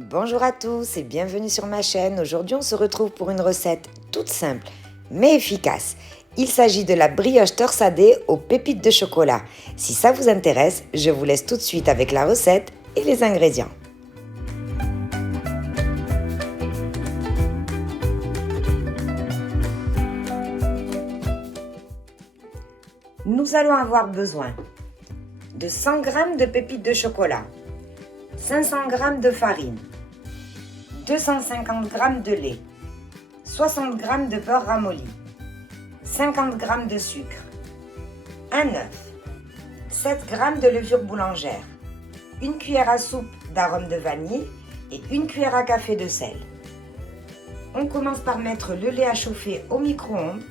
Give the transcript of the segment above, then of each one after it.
Bonjour à tous et bienvenue sur ma chaîne. Aujourd'hui on se retrouve pour une recette toute simple mais efficace. Il s'agit de la brioche torsadée aux pépites de chocolat. Si ça vous intéresse, je vous laisse tout de suite avec la recette et les ingrédients. Nous allons avoir besoin de 100 g de pépites de chocolat, 500 g de farine, 250 g de lait, 60 g de beurre ramolli, 50 g de sucre, un œuf, 7 g de levure boulangère, une cuillère à soupe d'arôme de vanille et une cuillère à café de sel. On commence par mettre le lait à chauffer au micro-ondes,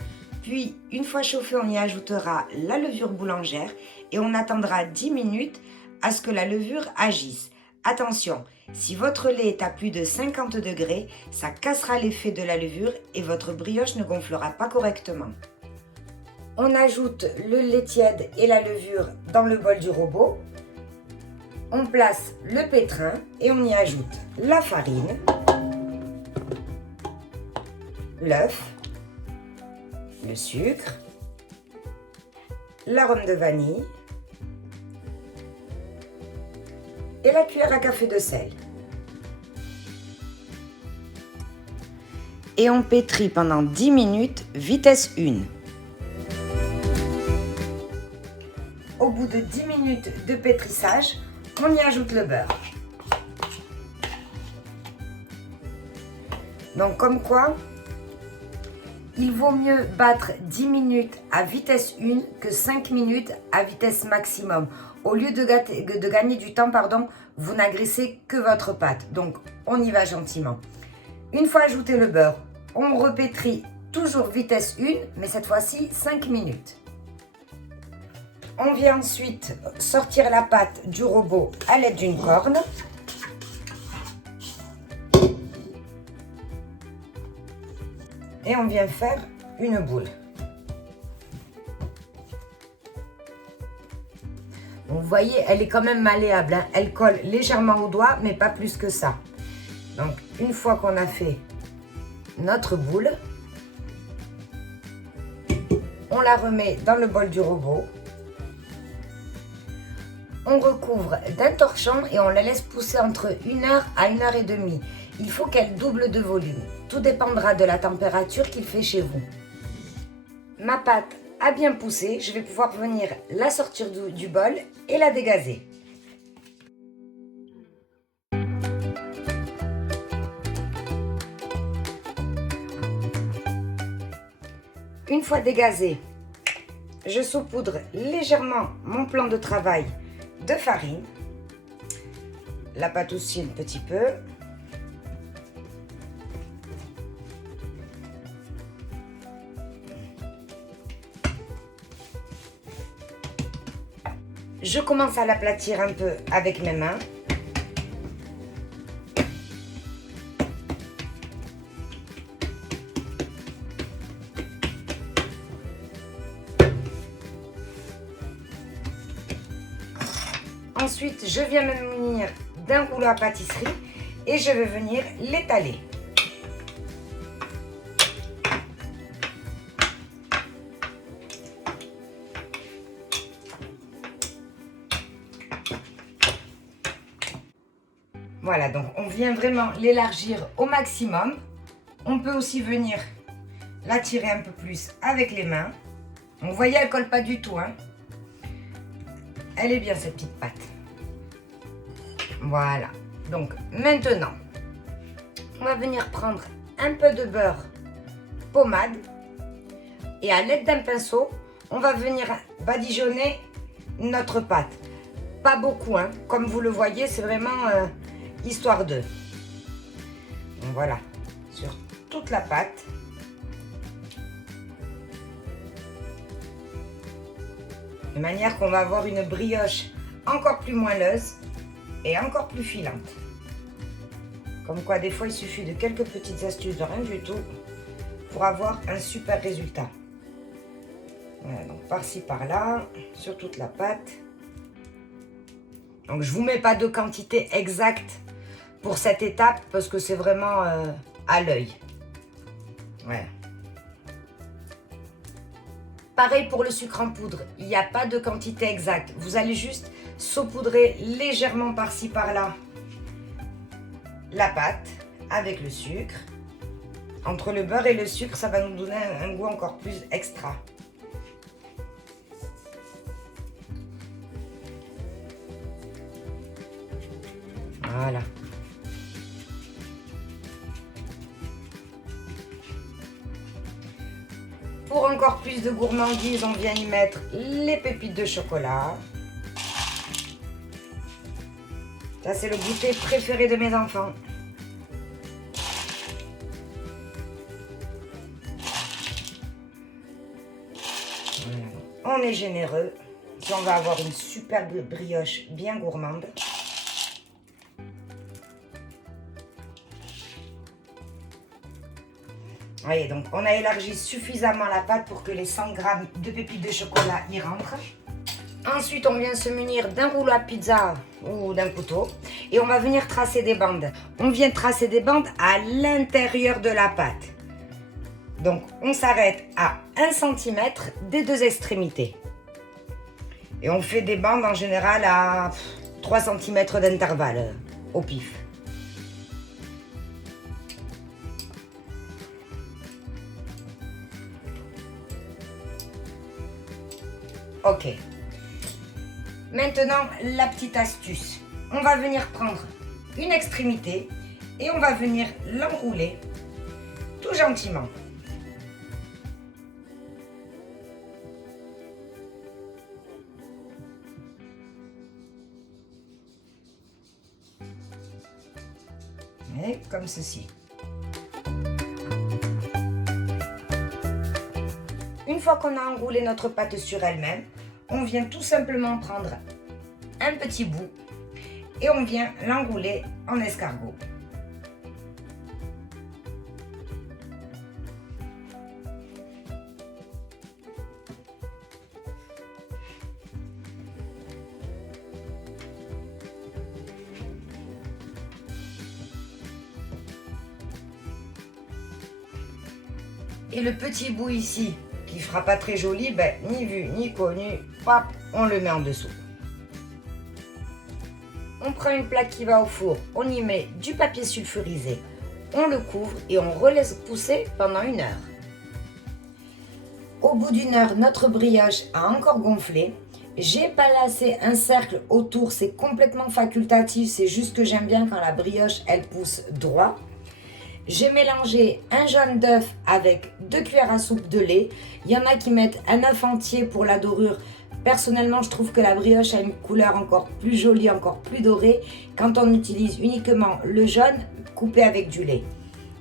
puis une fois chauffé, on y ajoutera la levure boulangère et on attendra 10 minutes à ce que la levure agisse. Attention, si votre lait est à plus de 50 degrés, ça cassera l'effet de la levure et votre brioche ne gonflera pas correctement. On ajoute le lait tiède et la levure dans le bol du robot. On place le pétrin et on y ajoute la farine, l'œuf, le sucre, l'arôme de vanille et la cuillère à café de sel. Et on pétrit pendant 10 minutes, vitesse 1. Au bout de 10 minutes de pétrissage, on y ajoute le beurre. Donc comme quoi, il vaut mieux battre 10 minutes à vitesse 1 que 5 minutes à vitesse maximum. Au lieu de gagner du temps, vous n'agressez que votre pâte. Donc, on y va gentiment. Une fois ajouté le beurre, on repétrit toujours vitesse 1, mais cette fois-ci 5 minutes. On vient ensuite sortir la pâte du robot à l'aide d'une corne. Et on vient faire une boule. Vous voyez, elle est quand même malléable, hein. Elle colle légèrement au doigt, mais pas plus que ça. Donc, une fois qu'on a fait notre boule, on la remet dans le bol du robot. On recouvre d'un torchon et on la laisse pousser entre 1 heure à 1 heure et demie. Il faut qu'elle double de volume. Tout dépendra de la température qu'il fait chez vous. Ma pâte a bien poussé, je vais pouvoir venir la sortir du bol et la dégazer. Une fois dégazée, je saupoudre légèrement mon plan de travail de farine. La pâte aussi un petit peu. Je commence à l'aplatir un peu avec mes mains. Ensuite, je viens me munir d'un rouleau à pâtisserie et je vais venir l'étaler. Voilà, donc on vient vraiment l'élargir au maximum. On peut aussi venir la tirer un peu plus avec les mains. Vous voyez, elle ne colle pas du tout, hein. Elle est bien cette petite pâte. Voilà. Donc maintenant, on va venir prendre un peu de beurre pommade et à l'aide d'un pinceau, on va venir badigeonner notre pâte. Pas beaucoup, hein. Comme vous le voyez, c'est vraiment histoire de. Donc voilà, sur toute la pâte. De manière qu'on va avoir une brioche encore plus moelleuse et encore plus filante. Comme quoi, des fois, il suffit de quelques petites astuces, de rien du tout, pour avoir un super résultat. Voilà, donc par-ci, par-là, sur toute la pâte. Donc, je ne vous mets pas de quantité exacte pour cette étape parce que c'est vraiment à l'œil. Voilà. Pareil pour le sucre en poudre, il n'y a pas de quantité exacte. Vous allez juste saupoudrer légèrement par-ci par-là la pâte avec le sucre. Entre le beurre et le sucre, ça va nous donner un goût encore plus extra. Voilà. Pour encore plus de gourmandise, on vient y mettre les pépites de chocolat. Ça, c'est le goûter préféré de mes enfants. Voilà. On est généreux. Puis on va avoir une superbe brioche bien gourmande. Voyez, donc on a élargi suffisamment la pâte pour que les 100 g de pépites de chocolat y rentrent. Ensuite, on vient se munir d'un rouleau à pizza ou d'un couteau et on va venir tracer des bandes. On vient tracer des bandes à l'intérieur de la pâte. Donc, on s'arrête à 1 cm des deux extrémités. Et on fait des bandes en général à 3 cm d'intervalle au pif. Ok. Maintenant, la petite astuce. On va venir prendre une extrémité et on va venir l'enrouler tout gentiment. Et comme ceci. Une fois qu'on a enroulé notre pâte sur elle-même, on vient tout simplement prendre un petit bout et on vient l'enrouler en escargot. Et le petit bout ici, qui fera pas très joli, ben, ni vu ni connu, hop, on le met en dessous. On prend une plaque qui va au four, on y met du papier sulfurisé, on le couvre et on relaisse pousser pendant 1 heure. Au bout d'1 heure, notre brioche a encore gonflé. J'ai placé un cercle autour, c'est complètement facultatif, c'est juste que j'aime bien quand la brioche elle pousse droit. J'ai mélangé un jaune d'œuf avec 2 cuillères à soupe de lait. Il y en a qui mettent un œuf entier pour la dorure. Personnellement, je trouve que la brioche a une couleur encore plus jolie, encore plus dorée quand on utilise uniquement le jaune coupé avec du lait.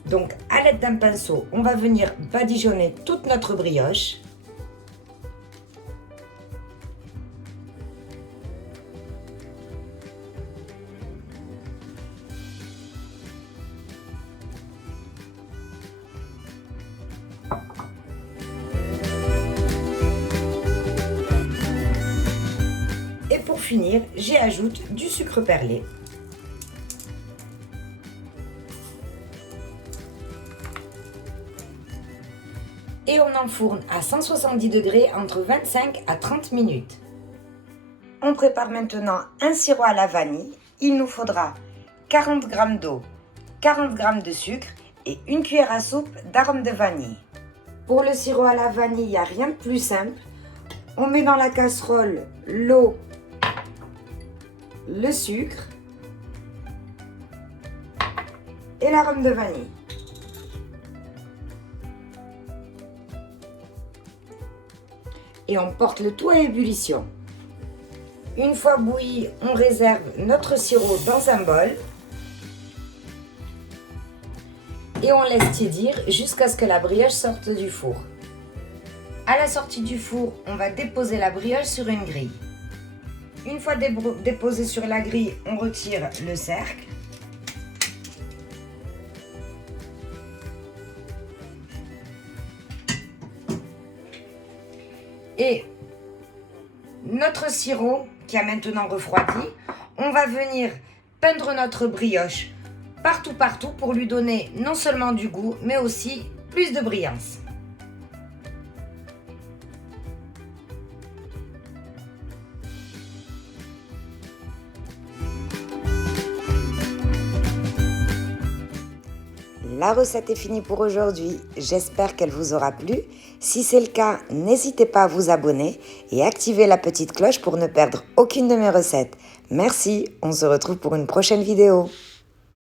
Donc, à l'aide d'un pinceau, on va venir badigeonner toute notre brioche. Et pour finir, j'y ajoute du sucre perlé. Et on enfourne à 170 degrés entre 25 à 30 minutes. On prépare maintenant un sirop à la vanille. Il nous faudra 40 g d'eau, 40 g de sucre et 1 cuillère à soupe d'arôme de vanille. Pour le sirop à la vanille, il n'y a rien de plus simple. On met dans la casserole l'eau, le sucre et l'arôme de vanille. Et on porte le tout à ébullition. Une fois bouilli, on réserve notre sirop dans un bol et on laisse tiédir jusqu'à ce que la brioche sorte du four. À la sortie du four, on va déposer la brioche sur une grille. Une fois déposée sur la grille, on retire le cercle. Et notre sirop qui a maintenant refroidi, on va venir peindre notre brioche partout pour lui donner non seulement du goût, mais aussi plus de brillance. La recette est finie pour aujourd'hui. J'espère qu'elle vous aura plu. Si c'est le cas, n'hésitez pas à vous abonner et activer la petite cloche pour ne perdre aucune de mes recettes. Merci, on se retrouve pour une prochaine vidéo.